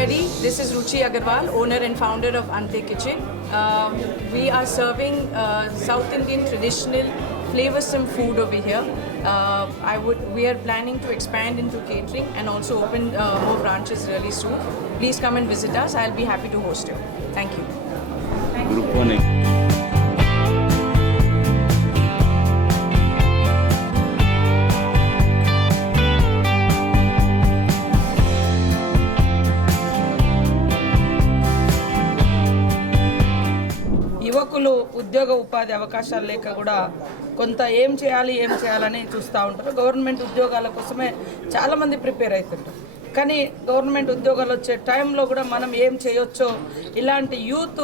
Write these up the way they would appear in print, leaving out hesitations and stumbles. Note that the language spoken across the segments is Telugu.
everybody. This is Ruchi Agarwal, owner and founder of Ante Kitchen. We are serving South Indian traditional flavoursome food over here. We are planning to expand into catering and also open more branches really soon. Please come and visit us. I'll be happy to host you. Thank you. Group 1. యువకులు ఉద్యోగ ఉపాధి అవకాశాలు లేక కూడా కొంత ఏం చేయాలని చూస్తూ ఉంటారు. గవర్నమెంట్ ఉద్యోగాల కోసమే చాలామంది ప్రిపేర్ అవుతుంటారు. కానీ గవర్నమెంట్ ఉద్యోగాలు వచ్చే టైంలో కూడా మనం ఏం చేయొచ్చో ఇలాంటి యూత్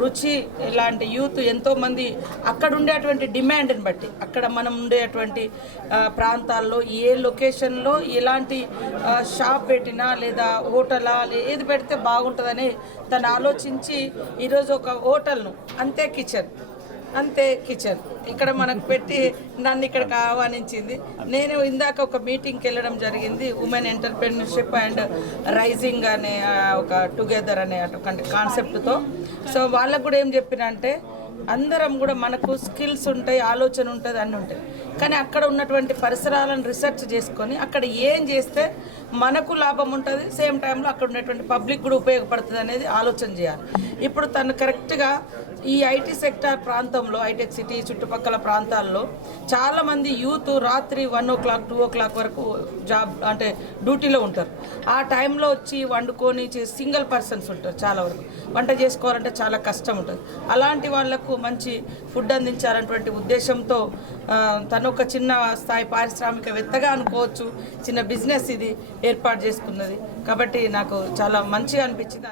రుచి, ఇలాంటి యూత్ ఎంతోమంది అక్కడ ఉండేటువంటి డిమాండ్ని బట్టి, అక్కడ మనం ఉండేటువంటి ప్రాంతాల్లో ఏ లొకేషన్లో ఎలాంటి షాప్ పెట్టినా లేదా హోటలా ఏది పెడితే బాగుంటుందని తను ఆలోచించి ఈరోజు ఒక హోటల్ను అంతే కిచెన్ ఇక్కడ మనకు పెట్టి నన్ను ఇక్కడికి ఆహ్వానించింది. నేను ఇందాక ఒక మీటింగ్కి వెళ్ళడం జరిగింది, ఉమెన్ ఎంటర్ప్రెన్యూర్షిప్ అండ్ రైజింగ్ అనే ఒక టుగెదర్ అనే అటువంటి కాన్సెప్ట్తో. సో వాళ్ళకు కూడా ఏం చెప్పిన అంటే అందరం కూడా మనకు స్కిల్స్ ఉంటాయి, ఆలోచన ఉంటుంది, అన్నీ ఉంటాయి. కానీ అక్కడ ఉన్నటువంటి పరిసరాలను రీసెర్చ్ చేసుకొని అక్కడ ఏం చేస్తే మనకు లాభం ఉంటుంది, సేమ్ టైంలో అక్కడ ఉన్నటువంటి పబ్లిక్ కూడా ఉపయోగపడుతుంది అనేది ఆలోచన చేయాలి. ఇప్పుడు తను కరెక్ట్గా ఈ ఐటీ సెక్టార్ ప్రాంతంలో, హైటెక్ సిటీ చుట్టుపక్కల ప్రాంతాల్లో చాలామంది యూత్ రాత్రి 1 o'clock 2 o'clock వరకు జాబ్ అంటే డ్యూటీలో ఉంటారు. ఆ టైంలో వచ్చి వండుకొని సింగిల్ పర్సన్స్ ఉంటారు. చాలా వరకు వంట చేసుకోవాలంటే చాలా కష్టం ఉంటుంది. అలాంటి వాళ్లకు మంచి ఫుడ్ అందించాలన్నటువంటి ఉద్దేశంతో తను ఒక చిన్న స్థాయి పారిశ్రామికవేత్తగా అనుకోవచ్చు, చిన్న బిజినెస్ ఇది ఏర్పాటు చేసుకున్నది. కాబట్టి నాకు చాలా మంచిగా అనిపించింది.